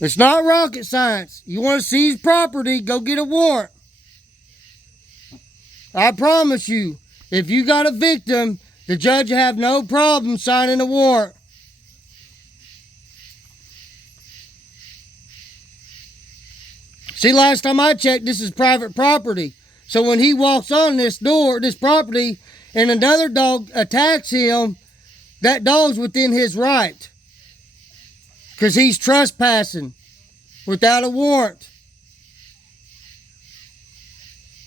It's not rocket science. You want to seize property, go get a warrant. I promise you, if you got a victim, the judge will have no problem signing a warrant. See, last time I checked, this is private property. So when he walks on this property, and another dog attacks him, that dog's within his right. Because he's trespassing without a warrant.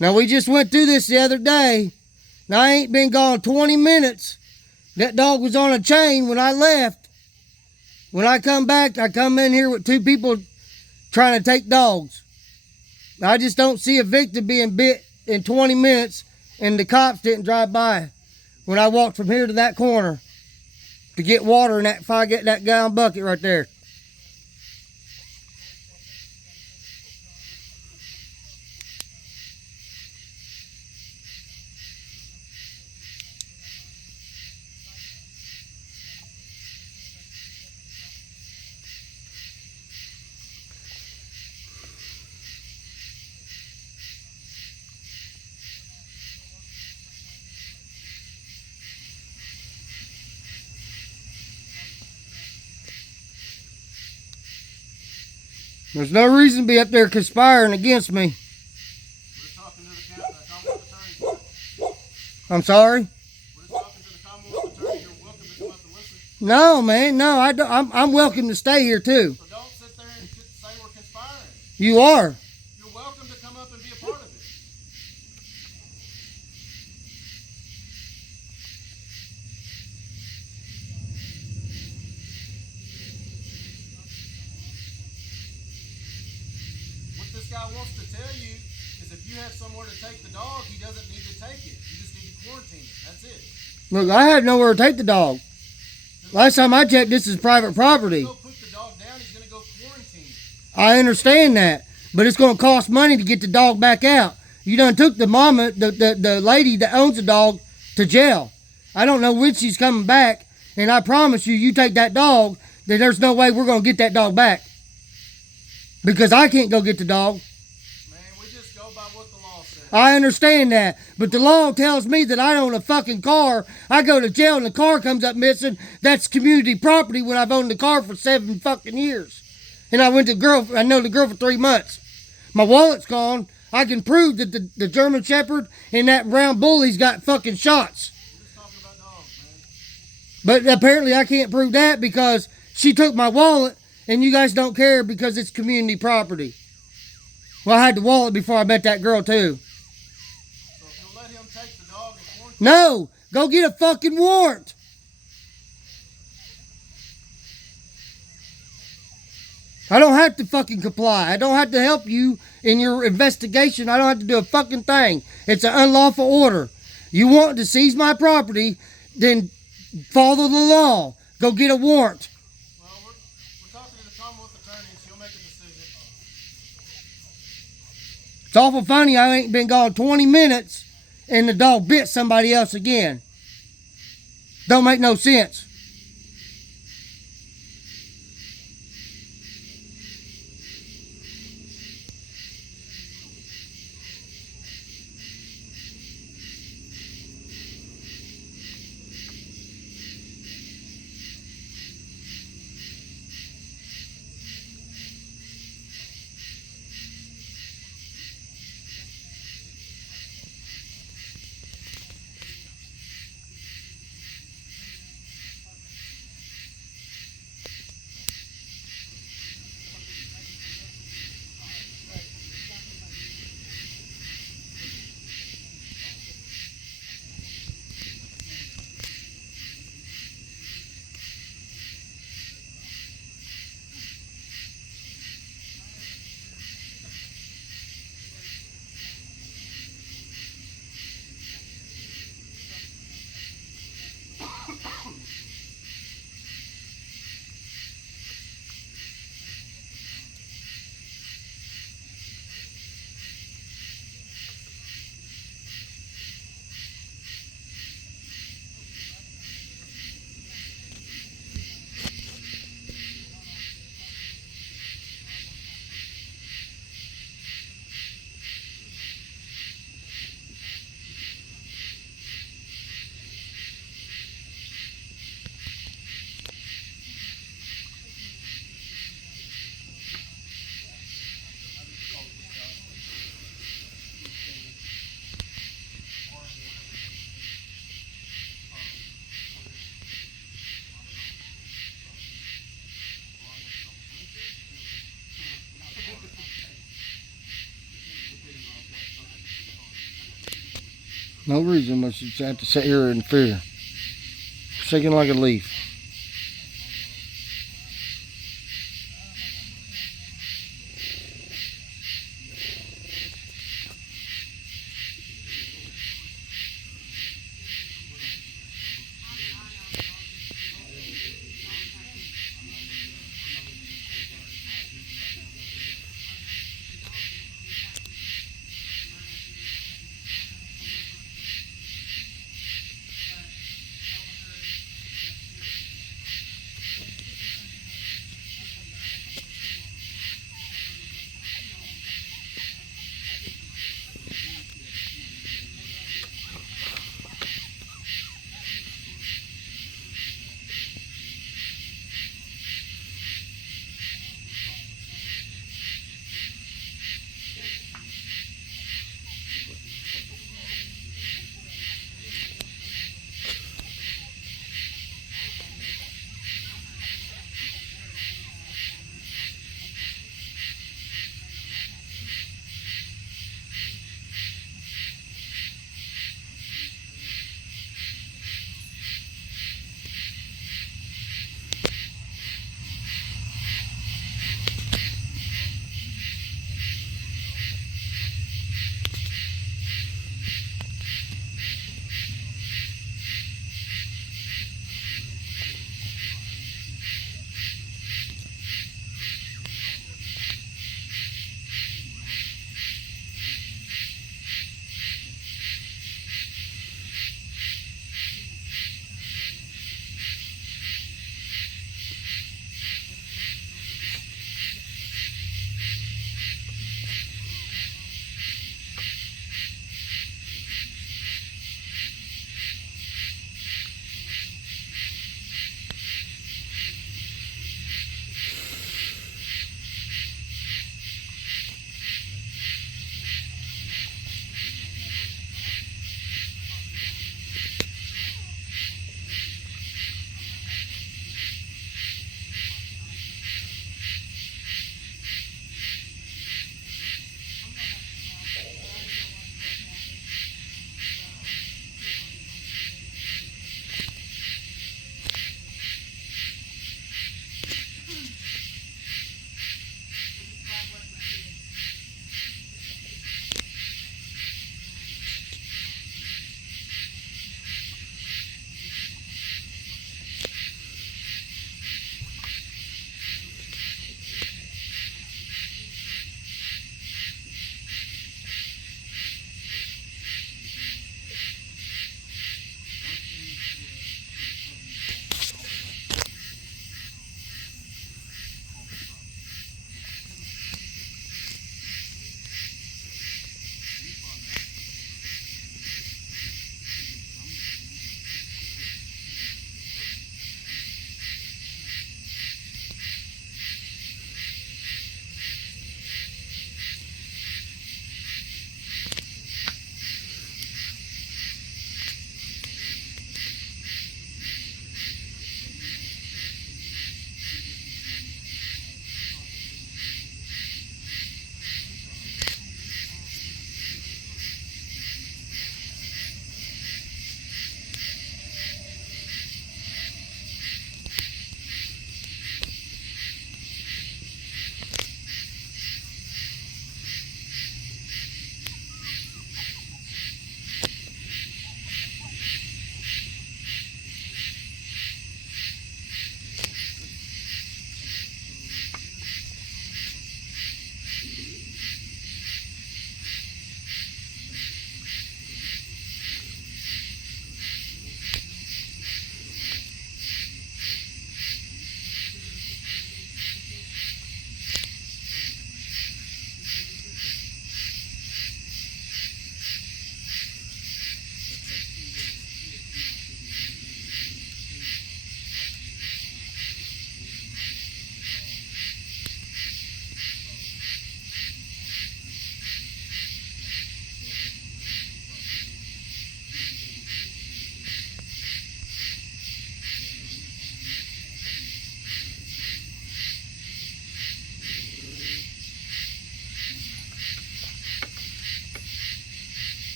Now, we just went through this the other day. Now, I ain't been gone 20 minutes. That dog was on a chain when I left. When I come back, I come in here with two people trying to take dogs. I just don't see a victim being bit in 20 minutes, and the cops didn't drive by when I walked from here to that corner to get water in that 5-gallon bucket right there. There's no reason to be up there conspiring against me. We're talking to the Commonwealth Attorney. I'm sorry? We're talking to the Commonwealth Attorney. You're welcome to come up and listen. No, man. No, I'm welcome to stay here, too. So don't sit there and say we're conspiring. You are. You're welcome to come up and be a part of it. What this guy wants to tell you is if you have somewhere to take the dog, he doesn't need to take it. You just need to quarantine it. That's it. Look, I had nowhere to take the dog. Last time I checked, this is private property. Go put the dog down, he's going to go quarantine it. I understand that, but it's going to cost money to get the dog back out. You done took the mama, the lady that owns the dog, to jail. I don't know when she's coming back, and I promise you, you take that dog, then there's no way we're going to get that dog back. Because I can't go get the dog. Man, we just go by what the law says. I understand that, but the law tells me that I own a fucking car. I go to jail and the car comes up missing. That's community property when I've owned the car for 7 fucking years. And I know the girl for 3 months. My wallet's gone. I can prove that the German Shepherd and that brown bully's got fucking shots. We're just talking about dogs, man. But apparently I can't prove that because she took my wallet and you guys don't care because it's community property. Well, I had the wallet before I met that girl too. So if you'll let him take the dog and quarantine. No, go get a fucking warrant. I don't have to fucking comply. I don't have to help you in your investigation. I don't have to do a fucking thing. It's an unlawful order. You want to seize my property, then follow the law. Go get a warrant. Well, we're talking to the Commonwealth Attorney, and she'll make a decision. It's awful funny I ain't been gone 20 minutes and the dog bit somebody else again. Don't make no sense. No reason, but you have to sit here in fear. Shaking like a leaf.